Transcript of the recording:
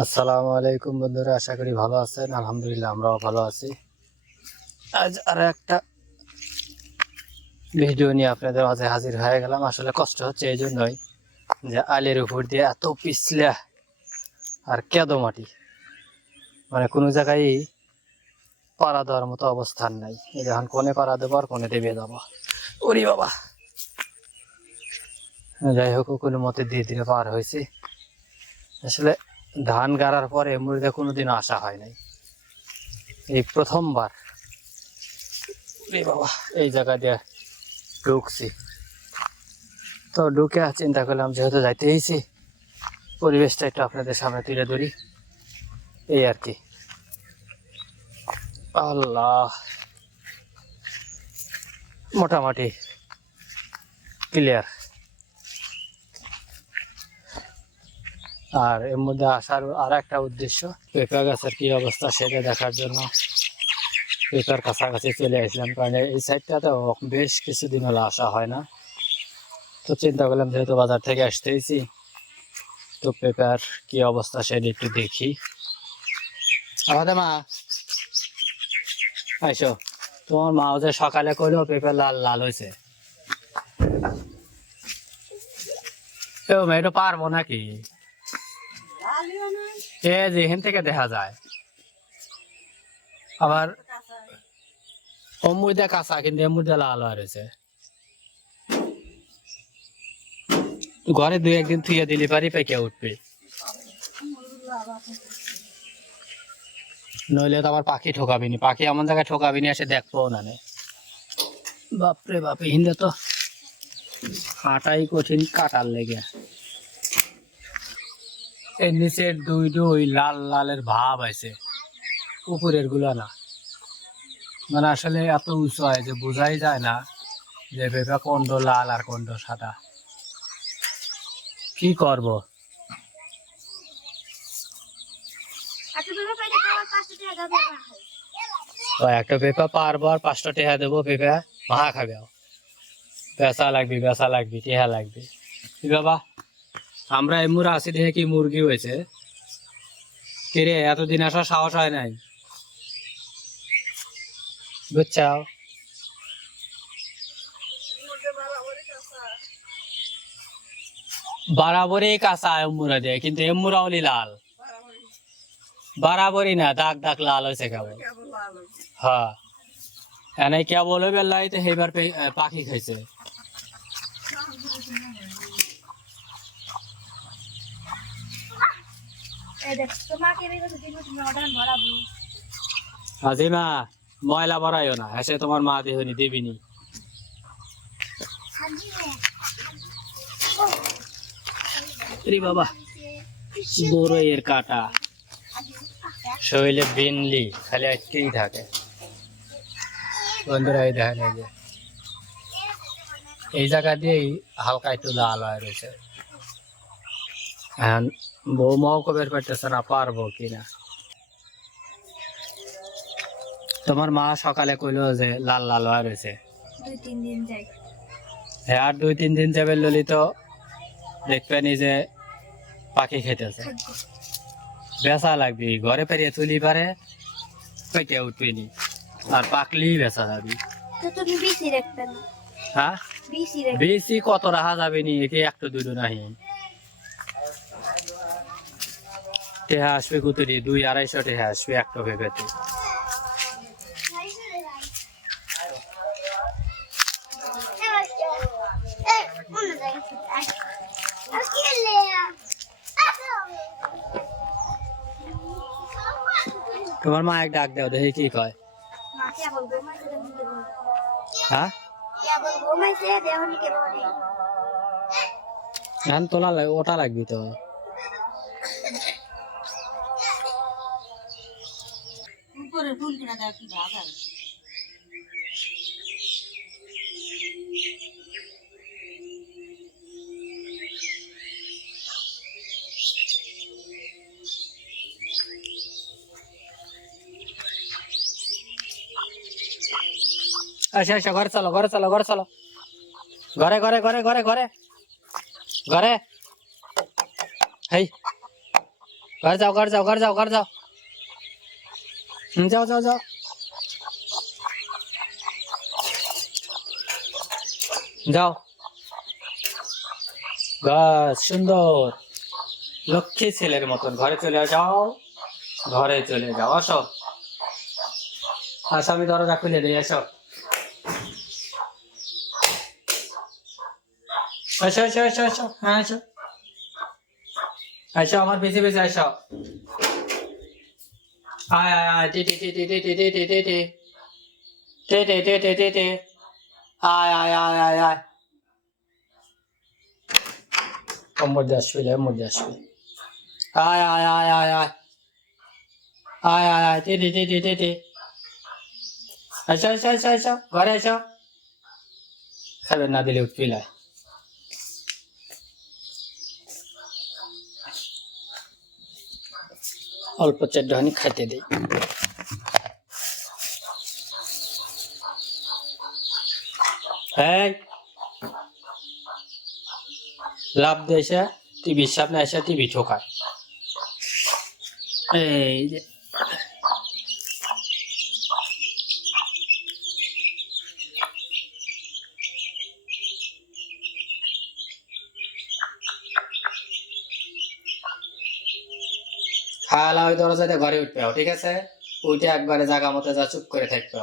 আসসালামু আলাইকুম বন্ধুরা, আশা করি ভালো আছেন। আলহামদুলিল্লাহ আমরাও ভালো আছি। আজ আর একটা ভিডিও নিয়ে আপনাদের মাঝে হাজির হয়ে গেলাম। আসলে কষ্ট হচ্ছে এই জন্যই যে আলের উপর দিয়ে এত পিছলা আর কেদো মাটি, মানে কোনো জায়গায় পাড়া দেওয়ার মতো অবস্থান নাই। এই যখন কোনে পাড়া দেবো আর কোনে দেবে যাবো, ওরে বাবা। যাই হোক, কোনো মতে ধীরে ধীরে পার হয়েছে। আসলে ধান গাড়ার পরে মুড়িতে কোনোদিনও আসা হয় নাই, এই প্রথমবার বাবা এই জায়গা দিয়ে ঢুকছি। তো ঢুকে চিন্তা করলাম যেহেতু যাইতে হয়েছি, পরিবেশটা একটু আপনাদের সামনে তুলে ধরি, এই আর কি। আল্লাহ, মোটামুটি ক্লিয়ার। আর এর মধ্যে আসার আর একটা উদ্দেশ্য, পেঁপা গাছের কি অবস্থা সেটা দেখার জন্য পেঁপার কাছাকাছি চলে আসলাম। কারণ এই সাইডটাতে বেশ কিছুদিন হলো আসা হয় না। তো চিন্তা করলাম যেহেতু বাজার থেকে আসতেইছি, তো পেঁপার কি অবস্থা সেটা একটু দেখি। আমাদের মা আইসো, তোমার মা যে সকালে কইলো পেঁপে লাল লাল হয়েছে, এটা পারবো নাকি? যেখান থেকে দেখা যায় আবার অমুদা কাঁচা, কিন্তু এমুদা লাল হয়েছে। ঘরে দুই একদিন থুয়ে দিলি পারি পেকে উঠবে, নইলে তো আবার পাখি ঠকাবিনি। পাখি এমন জায়গায় ঠকাবিনি, এসে দেখবো না। বাপরে বাপ, হিন্দে তো হাঁটাই কঠিন কাটার লেগে। এর নিচের দুই লাল লালের ভাব আছে, উপরের গুলা না। মানে আসলে এত উঁচু হয় যে বোঝাই যায় না যে পেঁপা কোনড লাল আর কোনড সাদা। কি করব? একটা পেঁপা পারবো আর 5টা টেহা দেবো, পেঁপা মহা খাবে। বেচা লাগবি টেহা লাগবে। কি বাবা, আমরা এমুরা আছি দেখে কি মুরগি হয়েছে? কিরে, এতদিন আসার সাহস হয় নাই, বুঝছাও? বরাবরই কাঁচা এমুরা দেয়, কিন্তু এমুরা হলি লাল। বরাবরই না, দাগ দাগ লাল হয়েছে কেবল। হ্যাঁ, এনে কেবল বেলাইতে সেইবার পাখি খাইছে। আজিমা, ময়লা ভরাইও না, এসে তোমার মা দেহনি দিবিনি। বাবা, বড়ইয়ের কাটা শরীরে বিনলি খালি আটকেই থাকে। বন্ধুরা এই দেখেন, এই যে এই জায়গা দিয়েই হালকা একটু লাল হয়ে রয়েছে। এখন বৌমাও বের করতেছে না পারবো কিনা। তোমার মা সকালে কইলো যে লাল লাল হয়ে রয়েছে, 2-3 দিন যাই। হ্যাঁ, আর 2-3 দিন যাবে ললি তো দেখবেনি যে পাখি খেতেছে। বেচা লাগবি, ঘরে পেরিয়ে তুলি পারে পেটে উঠবি, আর পাকলি বেচা যাবি। তো তুমি বিসি রাখবে না? হ্যাঁ, বেশি কত রাখা যাবে নি, একে একটা দুটো নাহি। টেহা আসবে কুতুরি, 200-250 টেহা আসবে একটা ভেবেতে। তোমার মা এক ডাক দাও, দেখি কি কয়। হ্যাঁ, এখন তোলা ওটা লাগবি তো। আচ্ছা আচ্ছা, ঘরে চলো ঘরে চলো ঘরে চলো, ঘরে ঘরে ঘরে ঘরে ঘরে ঘরে। হেই ঘর যাও ঘর যাও ঘর যাও ঘর যাও যাও যাও যাও যাও বাস সুন্দর লক্ষ্মী ছেলের মতন ঘরে চলে যাও ঘরে চলে যাও আসো আসো আমি দরজা খুলে দিই এসো এসো এসো এসো এসো হ্যাঁ এসো এসো আমার পিছে পিছে এসো আয় আয় আয় টি টি টি টি টি টি টি টি টি টি টি টি টি টি টি টি আয় আয় আয় আয় আয় মধ্যে আসবি মধ্যে আসবি আয় আয় আয় আয় আয় আয় আয় আয় টি টি টি টি টি টি এসো এসো এসো এসো ঘরে এসো খাবার না দিলে উঠবি না অল্প চারটে খাইতে দিই এই লাভ দিয়ে এসে টিভির সামনে এসে টিভি ঠোকায় এই যে খাওয়া ওই দরজাতে ঘরে উঠবে ঠিক আছে ওইটা একবারে জায়গা মতো যা চুপ করে থাকবে